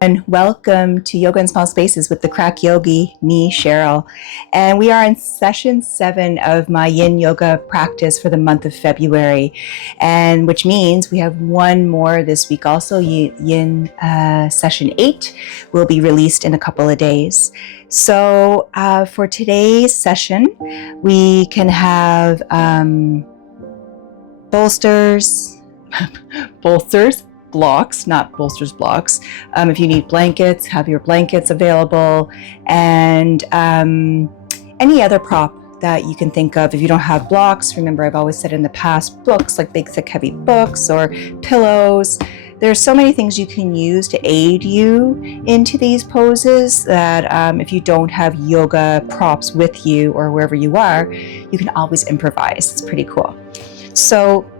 And welcome to Yoga in Small Spaces with the Crack Yogi, me, Cheryl. And we are in session 7 of my Yin Yoga practice for the month of February, and which means we have one more this week. Also, Yin Session 8 will be released in a couple of days. So for today's session, we can have bolsters, blocks, not bolsters, blocks. If you need blankets, have your blankets available, and any other prop that you can think of. If you don't have blocks, remember I've always said in the past, books, like big, thick, heavy books or pillows. There's so many things you can use to aid you into these poses that if you don't have yoga props with you or wherever you are, you can always improvise. It's pretty cool. So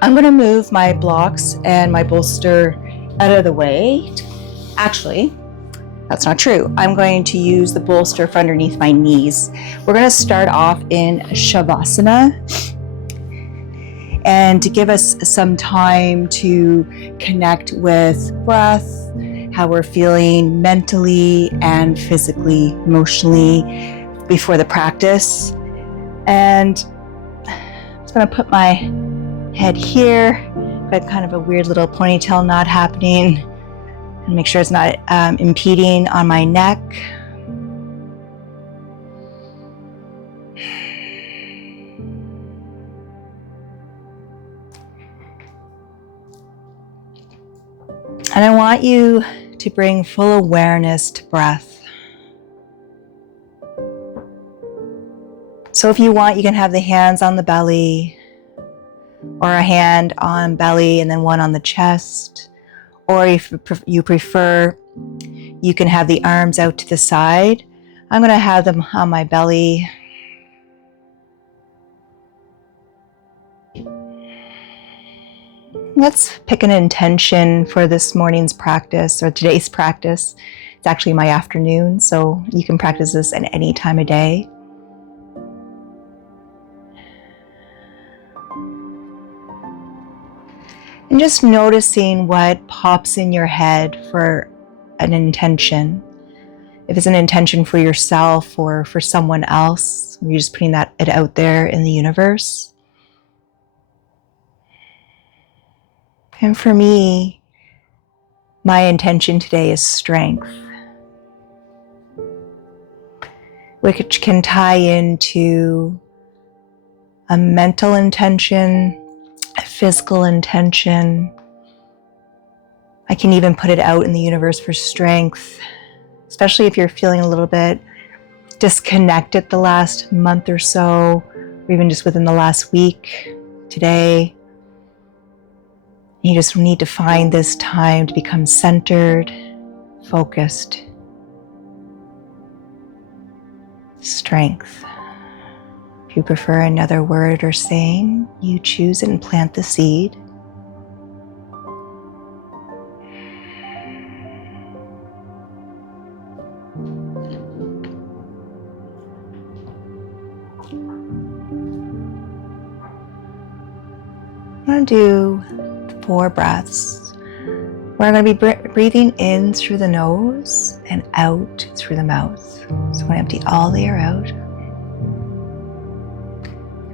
I'm going to move my blocks and my bolster out of the way. Actually, that's not true. I'm going to use the bolster for underneath my knees. We're going to start off in Shavasana. And to give us some time to connect with breath, how we're feeling mentally and physically, emotionally before the practice. And I'm just going to put my head here, got kind of a weird little ponytail knot happening, and make sure it's not impeding on my neck. And I want you to bring full awareness to breath. So if you want, you can have the hands on the belly, or a hand on belly and then one on the chest. Or if you prefer, you can have the arms out to the side. I'm going to have them on my belly. Let's pick an intention for this morning's practice or today's practice. It's actually my afternoon, so you can practice this at any time of day. And just noticing what pops in your head for an intention. If it's an intention for yourself or for someone else, you're just putting it out there in the universe. And for me, my intention today is strength, which can tie into a mental intention, a physical intention. I can even put it out in the universe for strength, especially if you're feeling a little bit disconnected the last month or so, or even just within the last week, today. You just need to find this time to become centered, focused. Strength. If you prefer another word or saying, you choose it and plant the seed. I'm going to do 4 breaths. We're going to be breathing in through the nose and out through the mouth. So I'm going to empty all the air out.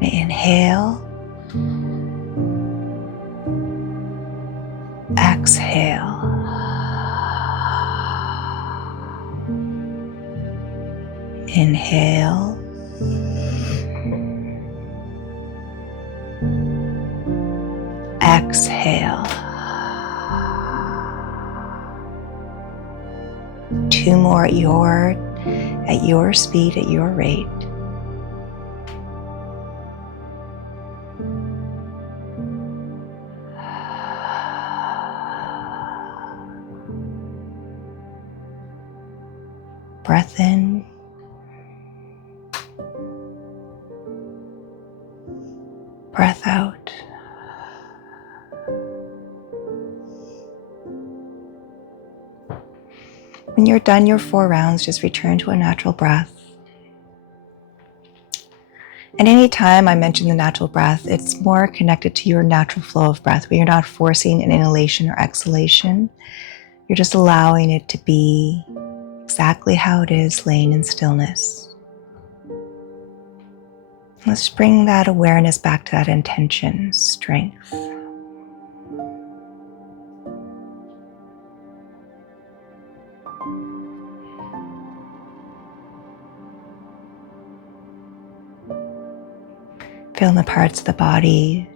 Inhale, exhale, inhale, exhale. 2 more at your speed, at your rate. Breath in. Breath out. When you're done your 4 rounds, just return to a natural breath. And anytime I mention the natural breath, it's more connected to your natural flow of breath, where you're not forcing an inhalation or exhalation. You're just allowing it to be exactly how it is, laying in stillness. Let's bring that awareness back to that intention, strength. Feeling the parts of the body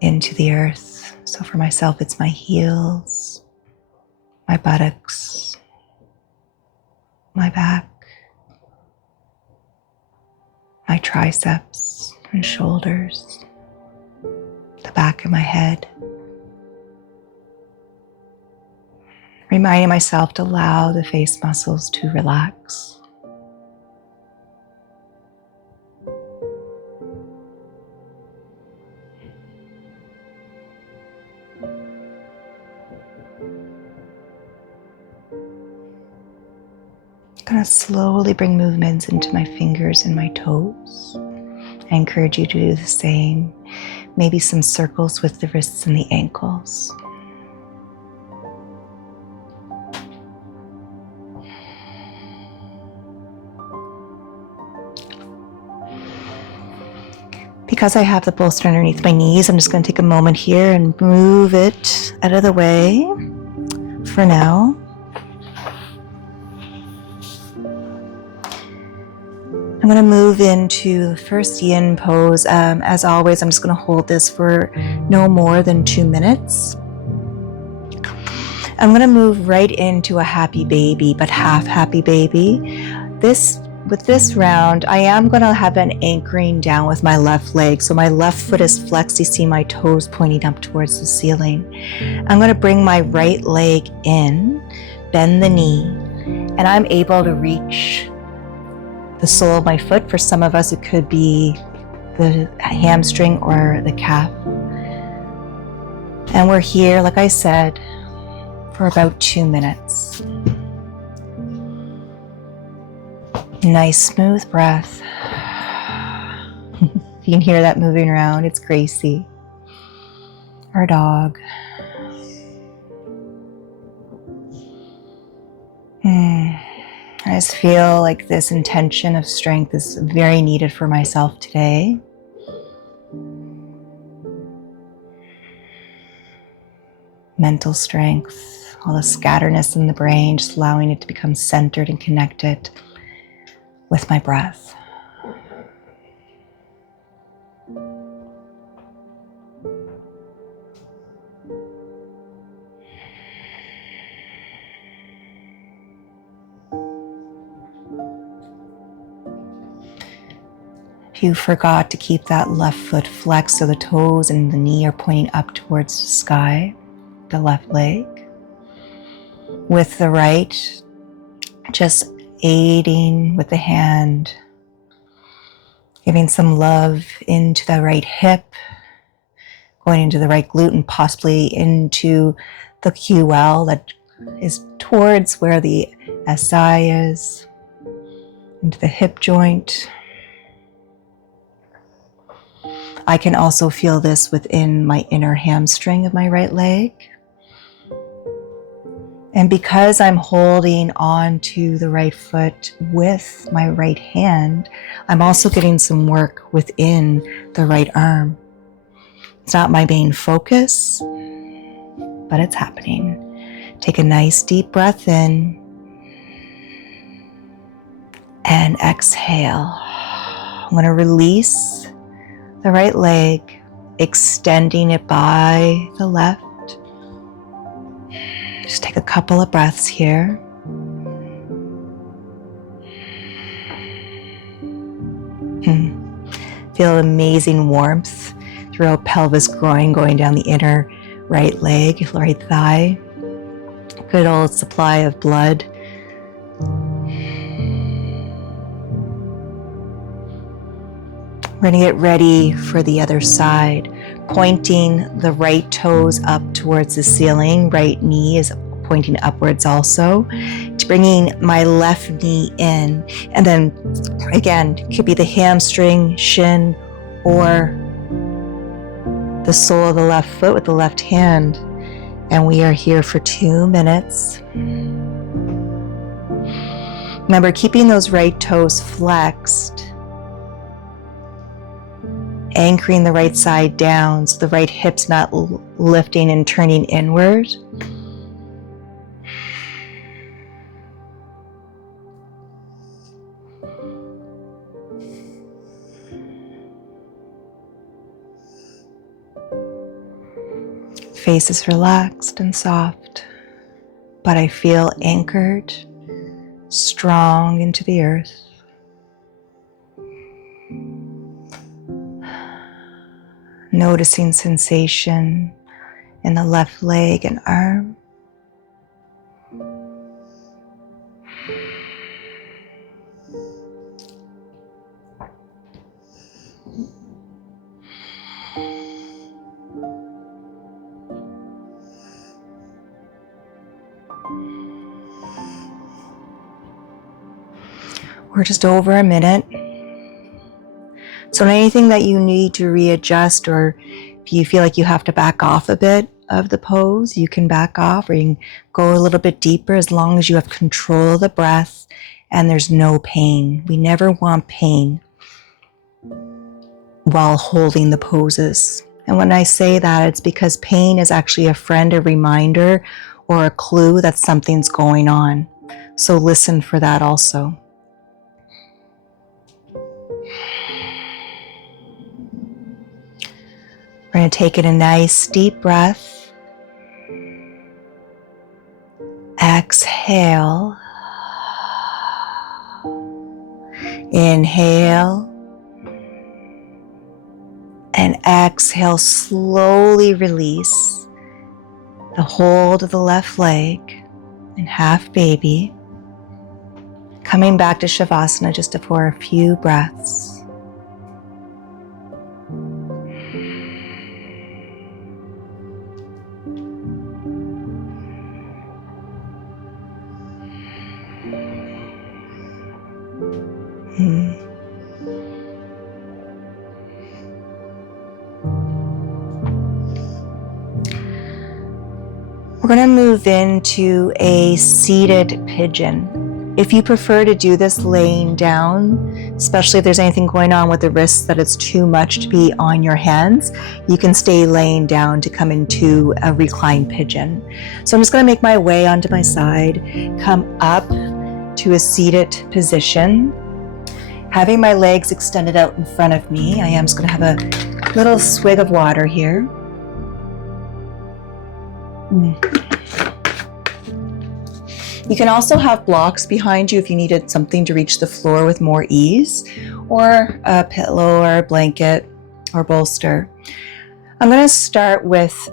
into the earth. So for myself, it's my heels, my buttocks, my back, my triceps and shoulders, the back of my head. Reminding myself to allow the face muscles to relax. I'm going to slowly bring movements into my fingers and my toes. I encourage you to do the same. Maybe some circles with the wrists and the ankles. Because I have the bolster underneath my knees, I'm just going to take a moment here and move it out of the way for now. I'm going to move into the first yin pose. As always, I'm just going to hold this for no more than 2 minutes. I'm going to move right into a happy baby, but half happy baby. With this round, I am going to have an anchoring down with my left leg. So my left foot is flexed. You see my toes pointing up towards the ceiling. I'm going to bring my right leg in, bend the knee, and I'm able to reach the sole of my foot. For some of us, it could be the hamstring or the calf. And we're here, like I said, for about 2 minutes. Nice, smooth breath. You can hear that moving around. It's Gracie, our dog. I just feel like this intention of strength is very needed for myself today. Mental strength, all the scatterness in the brain, just allowing it to become centered and connected with my breath. If you forgot to keep that left foot flexed so the toes and the knee are pointing up towards the sky, the left leg. With the right, just aiding with the hand, giving some love into the right hip, going into the right glute and possibly into the QL that is towards where the SI is, into the hip joint. I can also feel this within my inner hamstring of my right leg. And because I'm holding on to the right foot with my right hand, I'm also getting some work within the right arm. It's not my main focus, but it's happening. Take a nice deep breath in and exhale. I'm going to release the right leg, extending it by the left. Just take a couple of breaths here. Feel amazing warmth throughout pelvis, groin, going down the inner right leg, right thigh. Good old supply of blood. We're going to get ready for the other side, pointing the right toes up towards the ceiling. Right knee is pointing upwards also, to bringing my left knee in. And then again, it could be the hamstring, shin, or the sole of the left foot with the left hand. And we are here for 2 minutes. Remember, keeping those right toes flexed, anchoring the right side down so the right hip's not lifting and turning inward. Face is relaxed and soft, but I feel anchored, strong into the earth. Noticing sensation in the left leg and arm. We're just over a minute. So anything that you need to readjust, or if you feel like you have to back off a bit of the pose, you can back off, or you can go a little bit deeper as long as you have control of the breath and there's no pain. We never want pain while holding the poses. And when I say that, it's because pain is actually a friend, a reminder, or a clue that something's going on. So listen for that also. We're going to take in a nice deep breath. Exhale. Inhale. And exhale, slowly release the hold of the left leg in half baby. Coming back to Shavasana just for a few breaths. We're going to move into a seated pigeon. If you prefer to do this laying down, especially if there's anything going on with the wrists that it's too much to be on your hands, you can stay laying down to come into a reclined pigeon. So I'm just going to make my way onto my side, come up to a seated position. Having my legs extended out in front of me, I am just going to have a little swig of water here. You can also have blocks behind you if you needed something to reach the floor with more ease, or a pillow or a blanket or bolster. I'm going to start with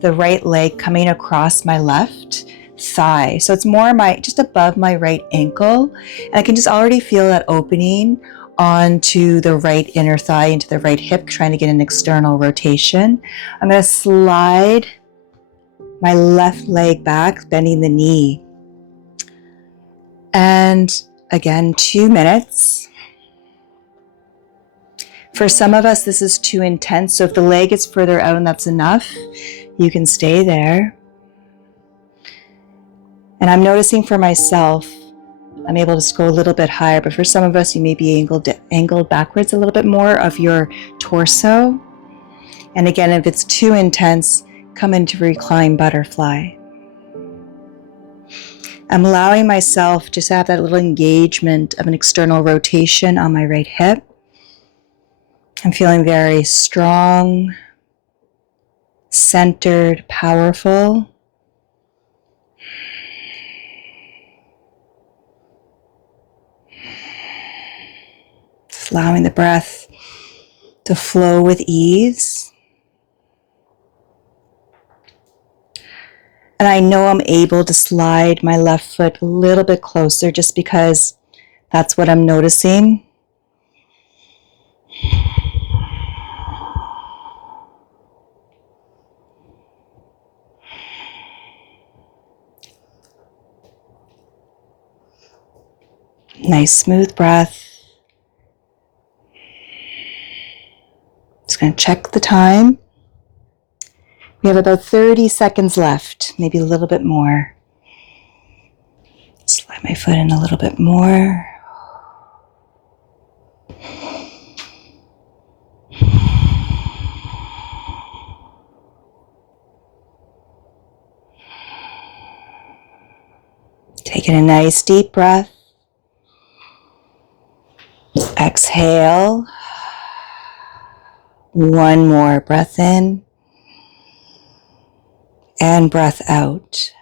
the right leg coming across my left thigh. So it's more just above my right ankle, and I can just already feel that opening onto the right inner thigh, into the right hip, trying to get an external rotation. I'm going to slide my left leg back, bending the knee. And again, 2 minutes. For some of us, this is too intense. So if the leg is further out and that's enough, you can stay there. And I'm noticing for myself, I'm able to just go a little bit higher, but for some of us, you may be angled backwards a little bit more of your torso. And again, if it's too intense, come into recline butterfly. I'm allowing myself just to have that little engagement of an external rotation on my right hip. I'm feeling very strong, centered, powerful. Just allowing the breath to flow with ease. And I know I'm able to slide my left foot a little bit closer just because that's what I'm noticing. Nice smooth breath. Just going to check the time. We have about 30 seconds left, maybe a little bit more. Slide my foot in a little bit more. Taking a nice deep breath. Exhale. One more breath in and breath out.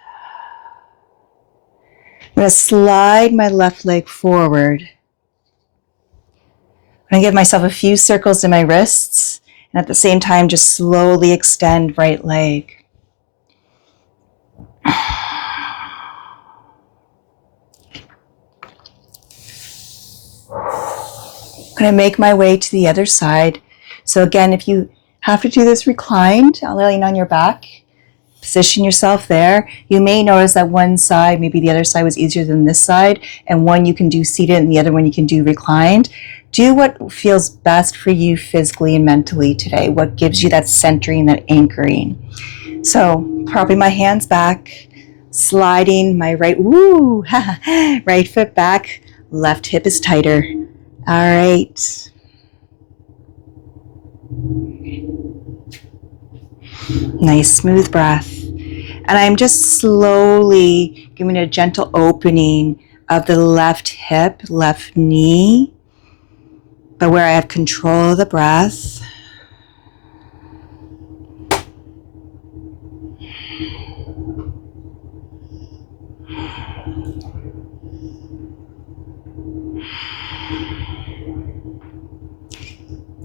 I'm going to slide my left leg forward. I'm going to give myself a few circles in my wrists, and at the same time, just slowly extend right leg. I'm going to make my way to the other side. So again, if you have to do this reclined, laying on your back, position yourself there. You may notice that one side, maybe the other side was easier than this side, and one you can do seated and the other one you can do reclined. Do what feels best for you physically and mentally today. What gives you that centering, that anchoring. So propping my hands back, sliding my right foot back, left hip is tighter. All right. Nice smooth breath. And I'm just slowly giving a gentle opening of the left hip, left knee, but where I have control of the breath.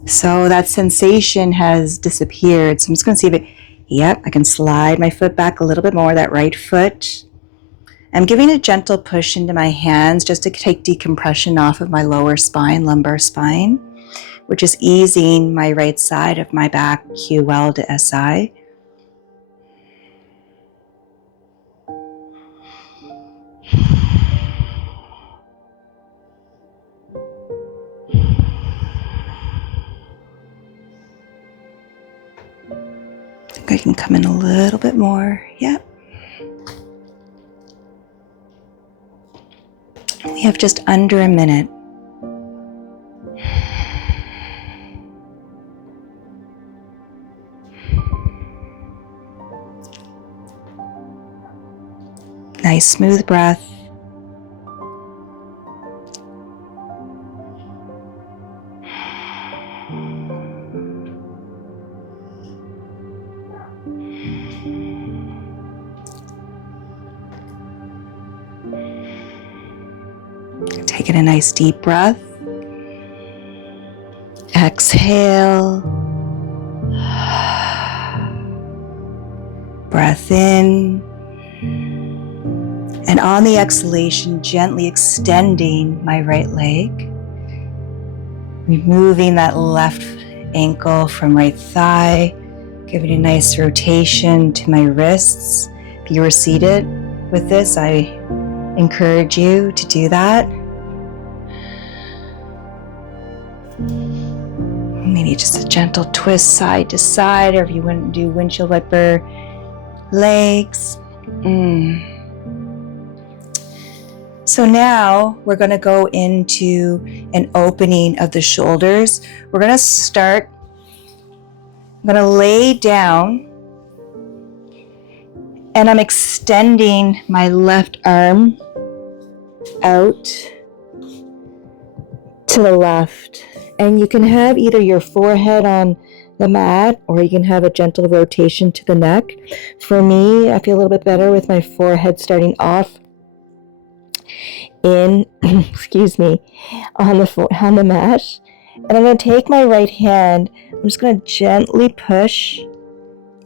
So that sensation has disappeared. So I'm just going to see if I can slide my foot back a little bit more, that right foot. I'm giving a gentle push into my hands just to take decompression off of my lower spine, lumbar spine, which is easing my right side of my back, QL to SI. I think I can come in a little bit more. Yep. We have just under a minute. Nice smooth breath. Taking a nice deep breath. Exhale. Breath in. And on the exhalation, gently extending my right leg. Removing that left ankle from right thigh. Giving a nice rotation to my wrists. If you were seated with this, I encourage you to do that. Maybe just a gentle twist side to side, or if you wouldn't do windshield wiper legs. So now we're going to go into an opening of the shoulders. We're going to start, I'm going to lay down, and I'm extending my left arm out to the left. And you can have either your forehead on the mat, or you can have a gentle rotation to the neck. For me, I feel a little bit better with my forehead starting off in, on the mat. And I'm going to take my right hand, I'm just going to gently push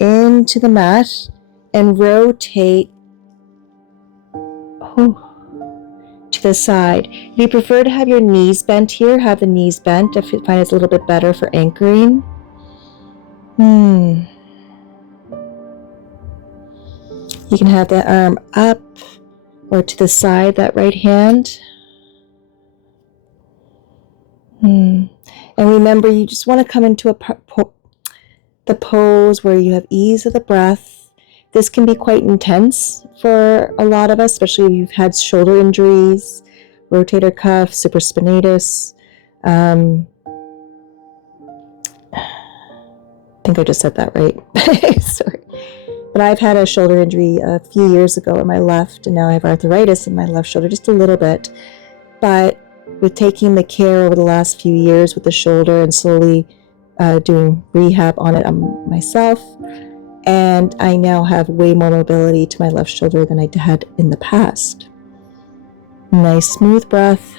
into the mat and rotate to the side. If you prefer to have your knees bent here, have the knees bent. I find it's a little bit better for anchoring. You can have that arm up or to the side, that right hand. And remember, you just want to come into the pose where you have ease of the breath. This can be quite intense for a lot of us, especially if you've had shoulder injuries, rotator cuff, supraspinatus. I think I just said that right. Sorry. But I've had a shoulder injury a few years ago in my left, and now I have arthritis in my left shoulder, just a little bit. But with taking the care over the last few years with the shoulder and slowly doing rehab on it myself, and I now have way more mobility to my left shoulder than I had in the past. Nice smooth breath.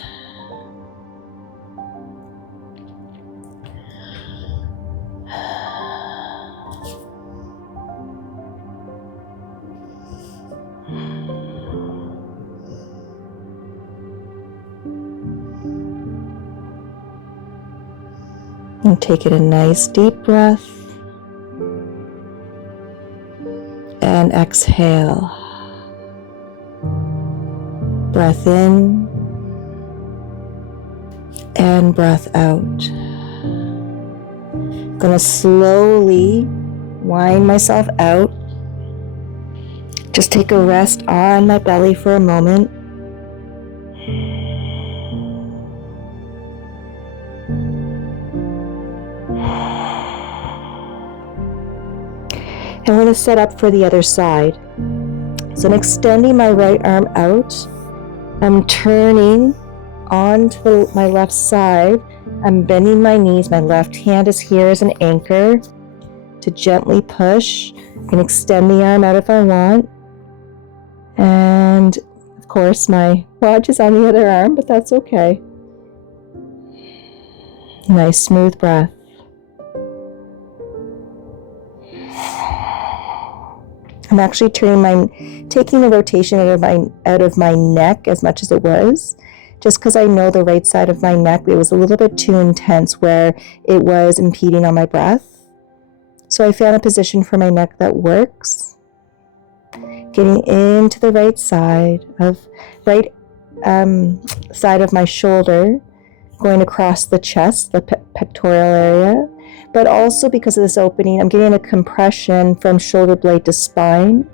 And take it a nice deep breath. And exhale. Breath in and breath out. I'm going to slowly wind myself out. Just take a rest on my belly for a moment. And we're going to set up for the other side. So I'm extending my right arm out. I'm turning onto my left side. I'm bending my knees. My left hand is here as an anchor to gently push. I can extend the arm out if I want. And of course, my watch is on the other arm, but that's okay. Nice smooth breath. I'm actually taking the rotation out of my neck as much as it was, just because I know the right side of my neck, it was a little bit too intense where it was impeding on my breath. So I found a position for my neck that works. Getting into the right side of my shoulder, going across the chest, the pectoral area. But also because of this opening, I'm getting a compression from shoulder blade to spine.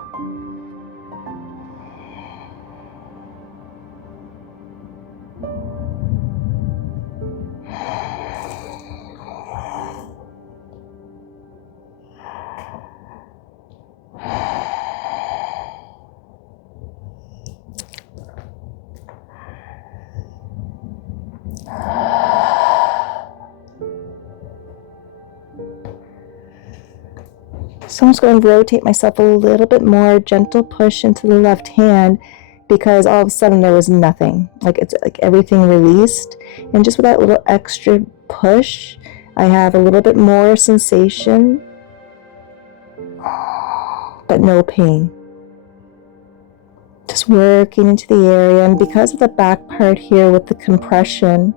So I'm just going to rotate myself a little bit more, gentle push into the left hand, because all of a sudden there was nothing. It's like everything released. And just with that little extra push, I have a little bit more sensation, but no pain. Just working into the area. And because of the back part here with the compression,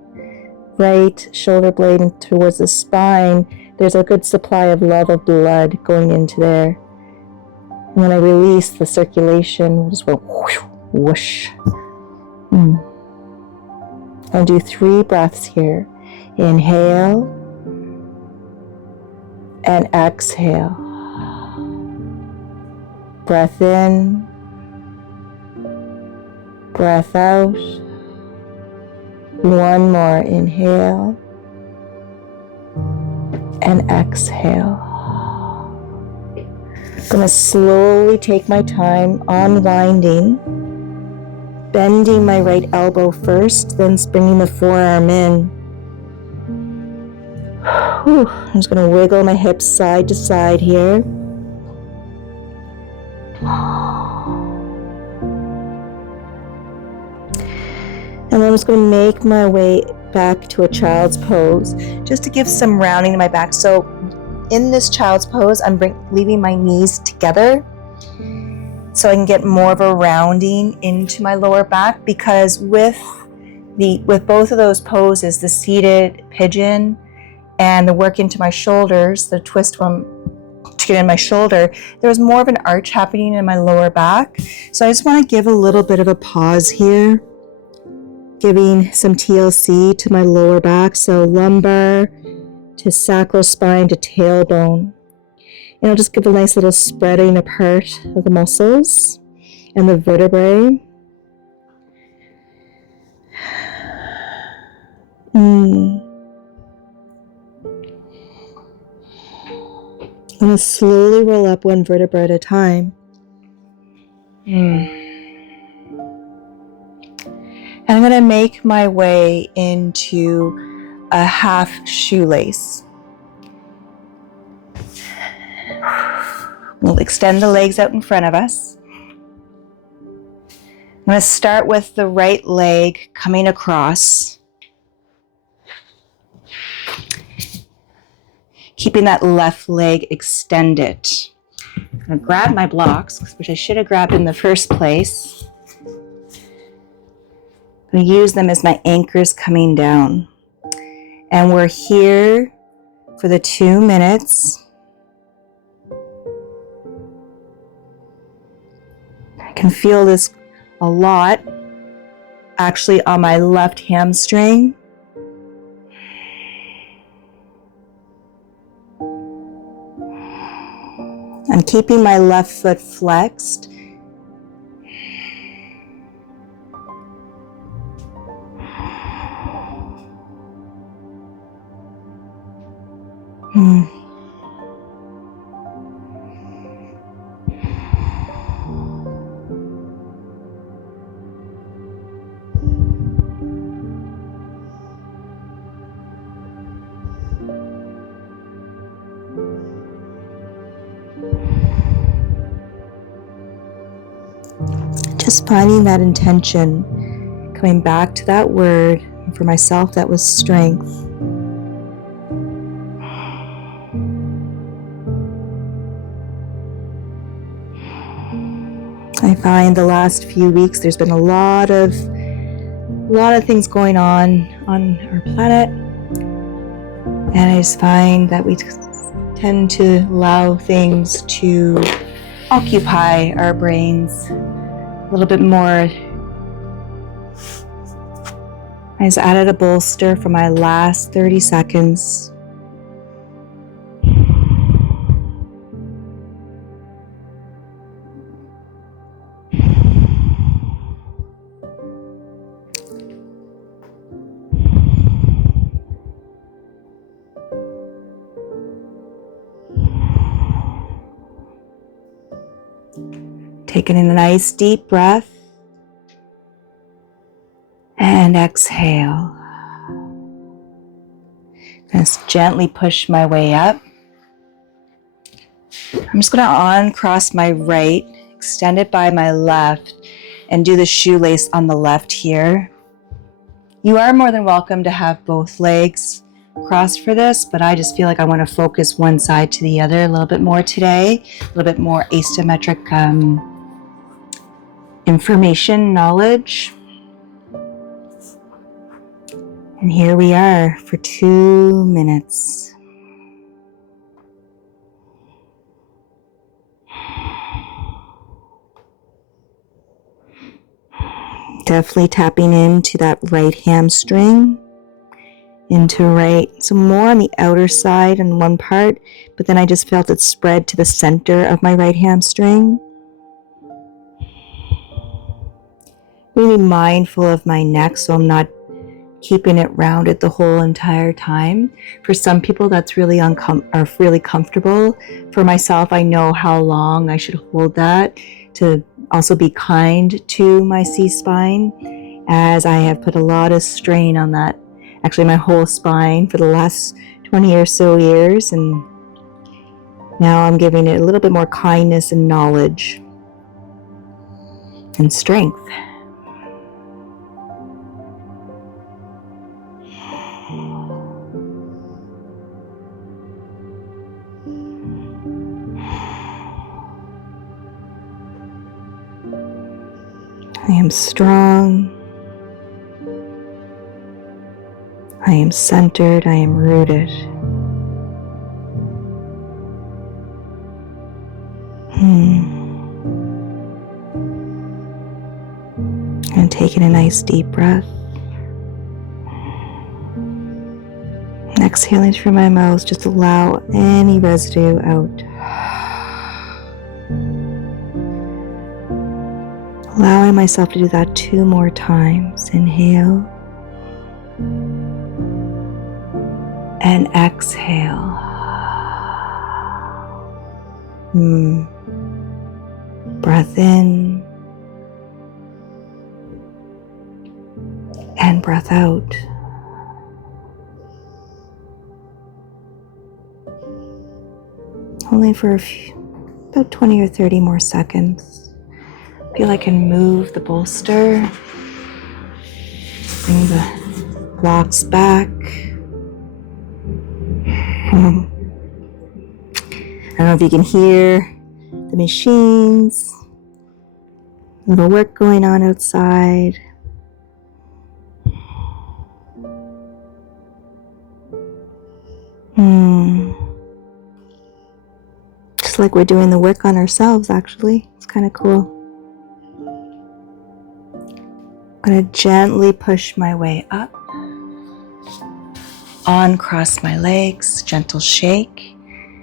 right shoulder blade and towards the spine, there's a good supply of love of blood going into there. And when I release, the circulation will just go whoosh, whoosh. I'll do 3 breaths here. Inhale and exhale. Breath in, breath out. One more. Inhale and exhale. I'm going to slowly take my time unwinding, bending my right elbow first, then bringing the forearm in. I'm just going to wiggle my hips side to side here. And I'm just going to make my way back to a child's pose, just to give some rounding to my back. So in this child's pose, I'm leaving my knees together so I can get more of a rounding into my lower back, because with both of those poses, the seated pigeon and the work into my shoulders, the twist one to get in my shoulder, there was more of an arch happening in my lower back. So I just want to give a little bit of a pause here. giving some TLC to my lower back, so lumbar to sacral spine to tailbone. And I'll just give a nice little spreading apart of the muscles and the vertebrae. I'm going to slowly roll up one vertebra at a time. And I'm going to make my way into a half shoelace. We'll extend the legs out in front of us. I'm going to start with the right leg coming across, keeping that left leg extended. I'm going to grab my blocks, which I should have grabbed in the first place. I'm going to use them as my anchors coming down. And we're here for the 2 minutes. I can feel this a lot, actually, on my left hamstring. I'm keeping my left foot flexed. Just finding that intention, coming back to that word. And for myself, that was strength. I find the last few weeks there's been a lot of things going on our planet, and I just find that we tend to allow things to occupy our brains a little bit more. I just added a bolster for my last 30 seconds. Taking in a nice deep breath and exhale. Just gently push my way up. I'm just going to uncross my right, extend it by my left, and do the shoelace on the left here. You are more than welcome to have both legs crossed for this, but I just feel like I want to focus one side to the other a little bit more today, a little bit more asymmetric information, knowledge. And here we are for 2 minutes. Definitely tapping into that right hamstring, into right, so more on the outer side in one part, but then I just felt it spread to the center of my right hamstring. Really mindful of my neck, so I'm not keeping it rounded the whole entire time. For some people, that's really really comfortable. For myself, I know how long I should hold that to also be kind to my C-spine, as I have put a lot of strain on that, actually my whole spine for the last 20 or so years, and now I'm giving it a little bit more kindness and knowledge and strength. I am strong. I am centered. I am rooted. And taking a nice deep breath. Exhaling through my mouth, just allow any residue out. Allowing myself to do that 2 more times. Inhale and exhale. Breath in and breath out. Only for about 20 or 30 more seconds. Feel I can move the bolster. Bring the blocks back. I don't know if you can hear the machines. A little work going on outside. Just like we're doing the work on ourselves, actually. It's kind of cool. I'm going to gently push my way up. Uncross my legs, gentle shake.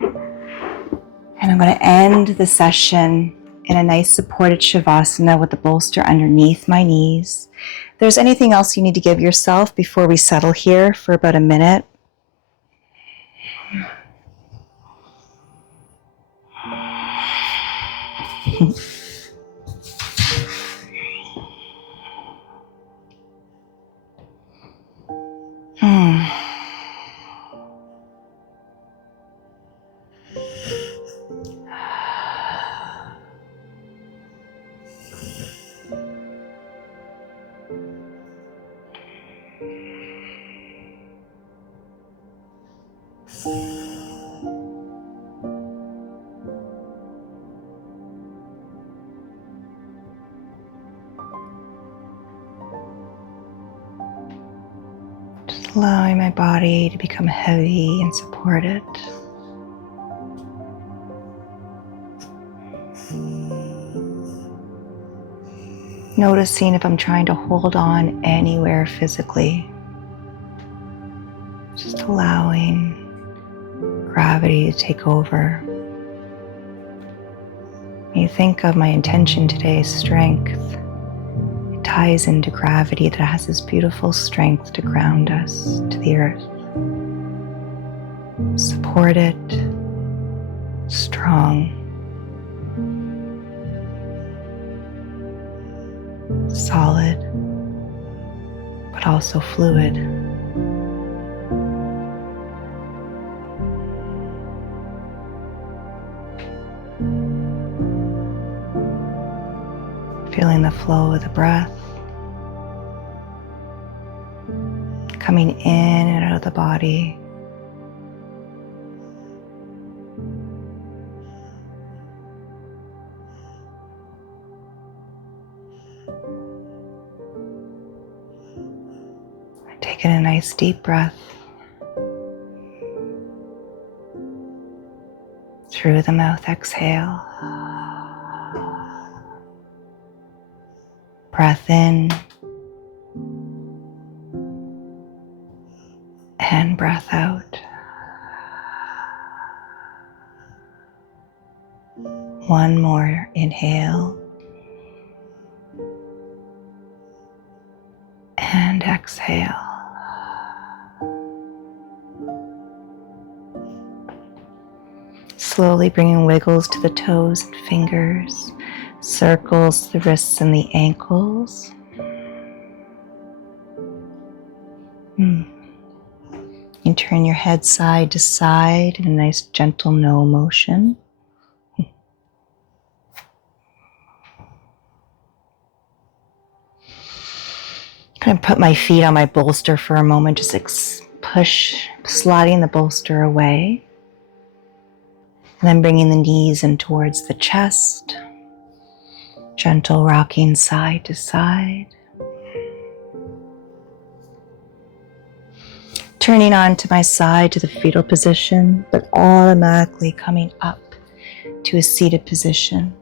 And I'm going to end the session in a nice supported Shavasana with the bolster underneath my knees. If there's anything else you need to give yourself before we settle here for about a minute, just allowing my body to become heavy and supported. Noticing if I'm trying to hold on anywhere physically. Just allowing gravity to take over. When you think of my intention today, strength, it ties into gravity that has this beautiful strength to ground us to the earth. Supported, strong, solid, but also fluid. Feeling the flow of the breath coming in and out of the body. Taking a nice deep breath through the mouth, exhale. Breath in and breath out. One more inhale and exhale. Slowly bringing wiggles to the toes and fingers, circles to the wrists and the ankles. You turn your head side to side in a nice gentle no motion. I'm going to put my feet on my bolster for a moment, just sliding the bolster away. And then bringing the knees in towards the chest. Gentle rocking side to side. Turning onto my side to the fetal position, but automatically coming up to a seated position.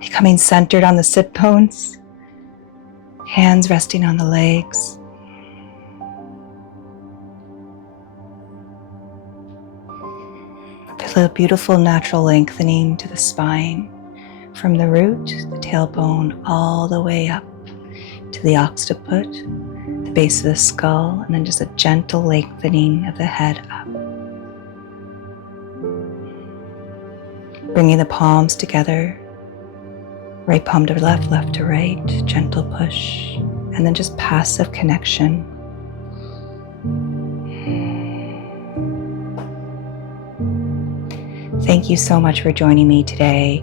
Becoming centered on the sit bones. Hands resting on the legs. Feel a beautiful natural lengthening to the spine from the root, the tailbone, all the way up to the occiput, the base of the skull, and then just a gentle lengthening of the head up. Bringing the palms together, right palm to left, left to right, gentle push, and then just passive connection. Thank you so much for joining me today.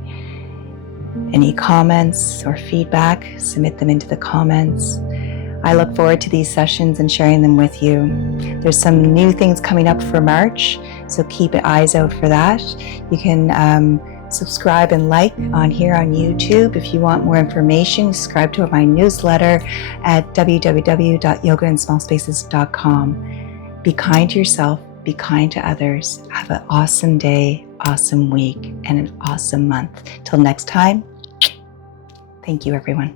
Any comments or feedback, submit them into the comments. I look forward to these sessions and sharing them with you. There's some new things coming up for March, so keep eyes out for that. You can subscribe and like on here on YouTube. If you want more information, subscribe to my newsletter at www.yogainSmallSpaces.com. Be kind to yourself, be kind to others. Have an awesome day, awesome week, and an awesome month. Till next time, thank you, everyone.